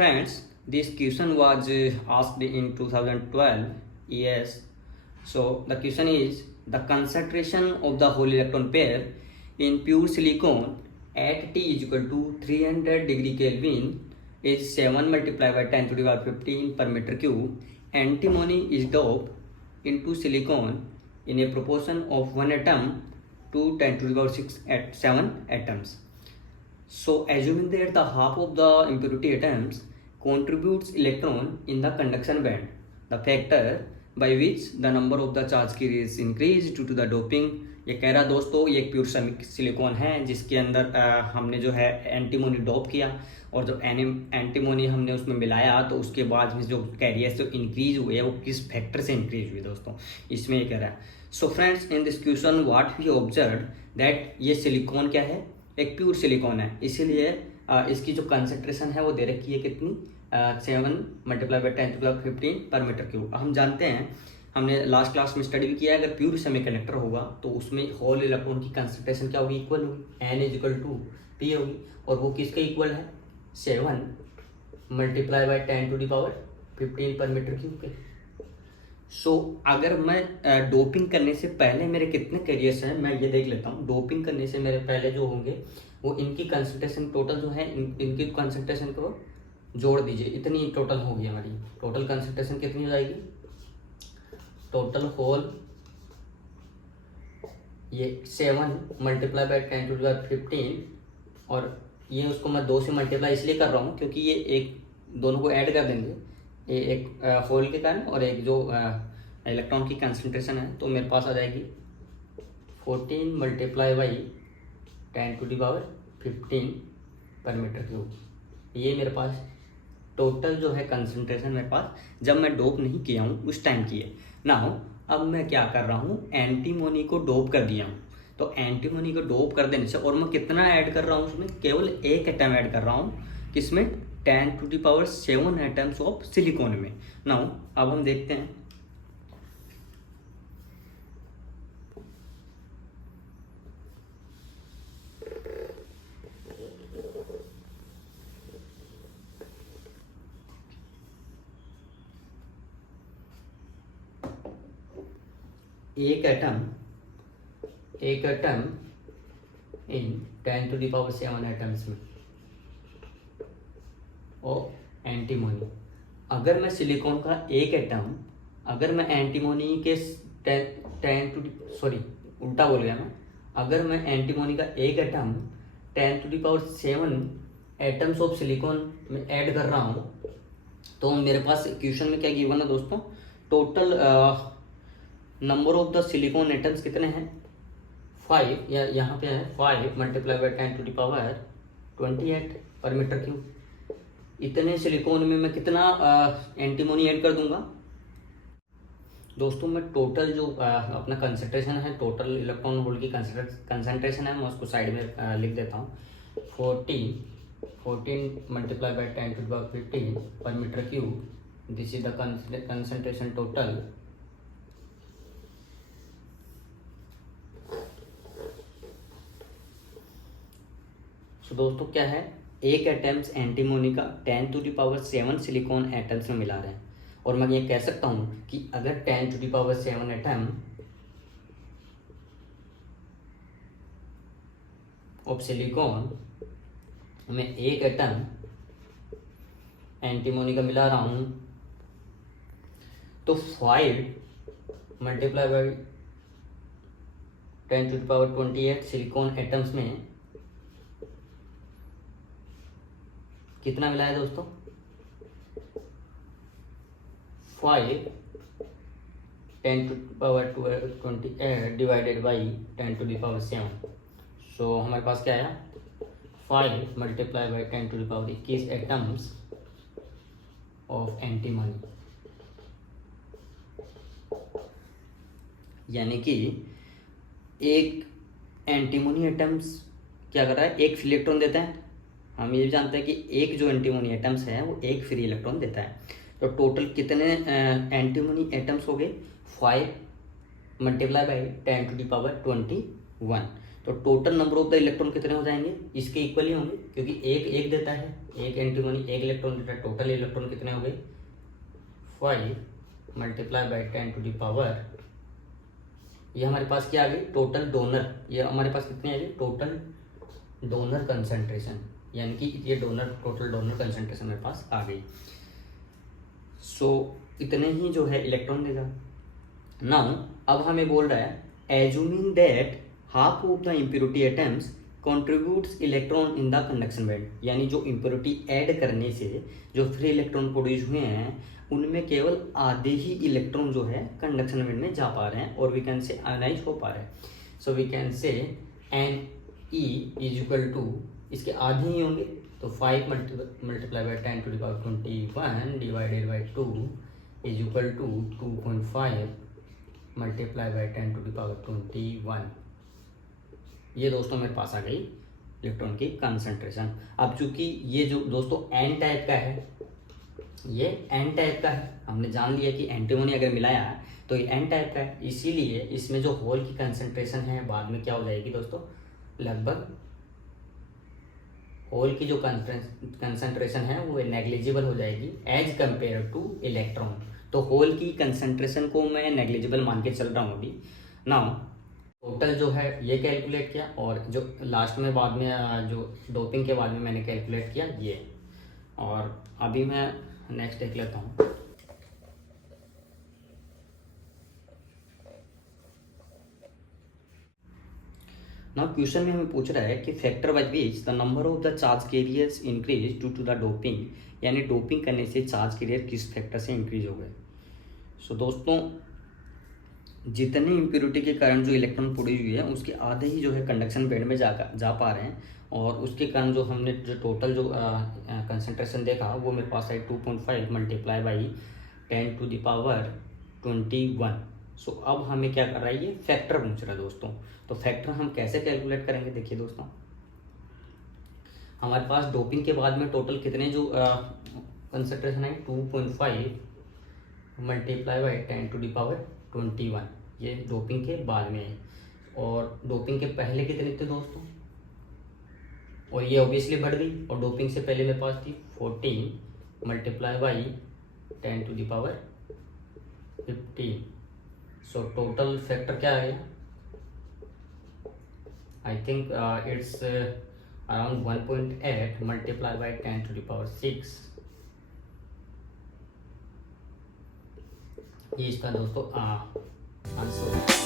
Friends, this question was asked in 2012. Yes. So the question is the concentration of the whole electron pair in pure silicon at T is equal to 300 degree Kelvin is 7 multiplied by 10 to the power 15 per meter cube. Antimony is doped into silicon in a proportion of 1 atom to 10 to the power 6 at 7 atoms. So assuming that the half of the impurity atoms contributes electron in the conduction band, the factor by which the number of the charge carrier is increased due to the doping. ये कह रहा दोस्तों ये एक pure silicon है जिसके अंदर हमने जो है एंटीमोनी डोप किया और जब एंटीमोनी हमने उसमें मिलाया तो उसके बाद में जो कैरियर्स जो इंक्रीज हुए वो किस फैक्टर से इंक्रीज हुए दोस्तों, इसमें ये कह रहा है. So friends, in this question what we observe that ये सिलिकॉन क्या है, एक प्योर सिलिकॉन है, इसीलिए इसकी जो कंसंट्रेशन है वो दे रखी है कितनी, 7 multiply by 10 to the 15 per metre cube. हम जानते हैं, हमने लास्ट क्लास में स्टडी भी किया है, अगर प्योर सेमीकंडक्टर होगा तो उसमें होल इलेक्ट्रॉन की कंसंट्रेशन क्या होगी, इक्वल होगी, n is equal to p होगी, और वो किसके इक्वल है, 7 multiply by 10 to the power 15 per metre cube के. सो अगर मैं डोपिंग करने से पहले मेरे कितने कैरियर्स हैं मैं ये देख लेता हूँ. डोपिंग करने से मेरे पहले जो होंगे वो इनकी कंसंट्रेशन टोटल जो है इनकी कंसंट्रेशन को जोड़ दीजिए, इतनी टोटल होगी हमारी. टोटल कंसंट्रेशन कितनी हो जाएगी, टोटल होल ये 7 multiply by 10 to the power 15, और ये उसको मैं 2 से मल्टीप्लाई इसलिए कर रहा हूँ क्योंकि ये एक दोनों को ऐड कर देंगे, ये एक होल के कारण और एक जो इलेक्ट्रॉन की कंसंट्रेशन है, तो मेरे पास आ जाएगी 14 multiply by 10 to the power 15 per metre cube. ये मेरे पास टोटल जो है कंसंट्रेशन मेरे पास जब मैं डोप नहीं किया हूँ उस टाइम की है. नाउ अब मैं क्या कर रहा हूँ, एंटीमोनी को डोप कर दिया हूँ, तो एंटीमोनी को डोप कर देने से, और मैं कितना ऐड कर रहा हूँ उसमें, केवल एक एटम ऐड कर रहा हूँ, किसमें, 10 to the power 7 atoms of silicon में. नाउ अब हम देखते हैं, एक atom in 10 to the power 7 atoms में और एंटीमोनी. अगर मैं सिलिकॉन का एक एटम, अगर मैं एंटीमोनी के 10 टू उल्टा बोल गया मैं, अगर मैं एंटीमोनी का एक atom 10 to the power 7 atoms of silicon में ऐड कर रहा हूँ, तो मेरे पास इक्वेशन में क्या गिवन है दोस्तों, total number of the silicon atoms कितने हैं, 5, या यहाँ पे है 5 multiply by 10 to the power 28 per metre cube. इतने सिलिकॉन में मैं कितना एंटीमोनी ऐड कर दूंगा दोस्तों. मैं टोटल जो अपना कंसंट्रेशन है, टोटल इलेक्ट्रॉन होल की कंसंट्रेशन है, मैं उसको साइड में लिख देता हूँ. 14 multiply by 10 to the power 15 per metre cube, this is the concentration total. तो दोस्तों क्या है, एक एटम्स एंटीमोनी का 10 to the power 7 silicon atoms में मिला रहे हैं, और मैं ये कह सकता हूँ कि अगर 10 to the power 7 atom of silicon में एक एटम एंटीमोनी का मिला रहा हूँ, तो 5 multiply by 10 to the power 28 silicon atoms में कितना मिला है दोस्तों, 5 10 to the power 28 divided by 10 to the power 7. So हमारे पास क्या आया, 5 multiply by 10 to the power 21 atoms of antimony. यानी कि एक एंटीमोनी एटम्स क्या कर रहा है, एक फ्री इलेक्ट्रॉन देता है. हम ये भी जानते हैं कि एक जो एंटीमोनी एटम्स है वो एक फ्री इलेक्ट्रॉन देता है. तो टोटल कितने एंटीमोनी एटम्स हो गए, 5 multiply by 10 to the power 21. तो total number of the electron कितने हो जाएंगे, इसके इक्वल ही होंगे, क्योंकि एक एक देता है, एक एंटीमोनी एक इलेक्ट्रॉन देता है। टोटल इलेक्ट्रॉन कितने हो गए 5 multiply by 10 to the power, ये हमारे पास क्या आ गई टोटल डोनर, ये हमारे पास कितनी आ गई टोटल डोनर कंसंट्रेशन, यानी कि ये डोनर टोटल डोनर कंसंट्रेशन मेरे पास आ गई। सो इतने ही जो है इलेक्ट्रॉन देगा। नाउ अब हमें बोल रहा है assuming that half of the impurity atoms contributes electron in the conduction band, यानी जो इम्प्योरिटी ऐड करने से जो फ्री इलेक्ट्रॉन प्रोड्यूस हुए हैं उनमें केवल आधे ही इलेक्ट्रॉन जो है कंडक्शन बैंड में जा पा रहे हैं और वी कैन से आयनाइज हो पा रहे हैं। So we can say N E is equal to, इसके आधे ही होंगे तो 5 multiply by 10 to the power 21 divided by 2 is equal to 2.5 multiply by 10 to the power 21। ये दोस्तों मेरे पास आ गई इलेक्ट्रॉन की कंसंट्रेशन। अब चूंकि ये जो दोस्तों एन टाइप का है, ये एन टाइप का है, हमने जान लिया कि एंटीमोनी अगर मिलाया है तो ये एन टाइप का है, इसीलिए इसमें जो होल की कंसंट्रेशन है बाद में क्या हो जाएगी दोस्तों, लगभग होल की जो कंसंट्रेशन है वो नेग्लिजिबल हो जाएगी एज कंपेयर टू इलेक्ट्रॉन। तो होल की कंसंट्रेशन को मैं नेग्लिजिबल मान के चल रहा हूँ अभी। नाउ टोटल जो है ये कैलकुलेट किया, और जो लास्ट में बाद में जो डोपिंग के बाद में मैंने कैलकुलेट किया ये, और अभी मैं नेक्स्ट देख लेता हूँ। नाउ क्वेश्चन में हमें पूछ रहा है कि factor by which the number of the charge carriers increase due to the doping, यानी डोपिंग करने से चार्ज कैरियर किस फैक्टर से इंक्रीज हो गए। सो दोस्तों जितने इम्प्योरिटी के कारण जो इलेक्ट्रॉन प्रोड्यूस हुई है उसके आधे ही जो है कंडक्शन बैंड में जा पा रहे हैं, और उसके कारण जो हमने जो टोटल जो कंसंट्रेशन देखा वो मेरे पास है 2.5 multiply by 10 to the power 21। So अब हमें क्या कर रहा है, ये फैक्टर पूछ रहा है दोस्तों। तो फैक्टर हम कैसे कैलकुलेट करेंगे, देखिए दोस्तों हमारे पास डोपिंग के बाद में टोटल कितने जो कंसंट्रेशन है 2.5 multiply by 10 to the power 21, ये डोपिंग के बाद में है। और डोपिंग के पहले कितने थे दोस्तों, और ये ऑब्वियसली बढ़ गई, और डोपिंग से पहले मेरे पास थी 14 multiply by 10 to the power 15। So total factor क्या आ गया, I think it's around 1.8 multiply by 10 to the power 6। ये इसका दोस्तों आंसर।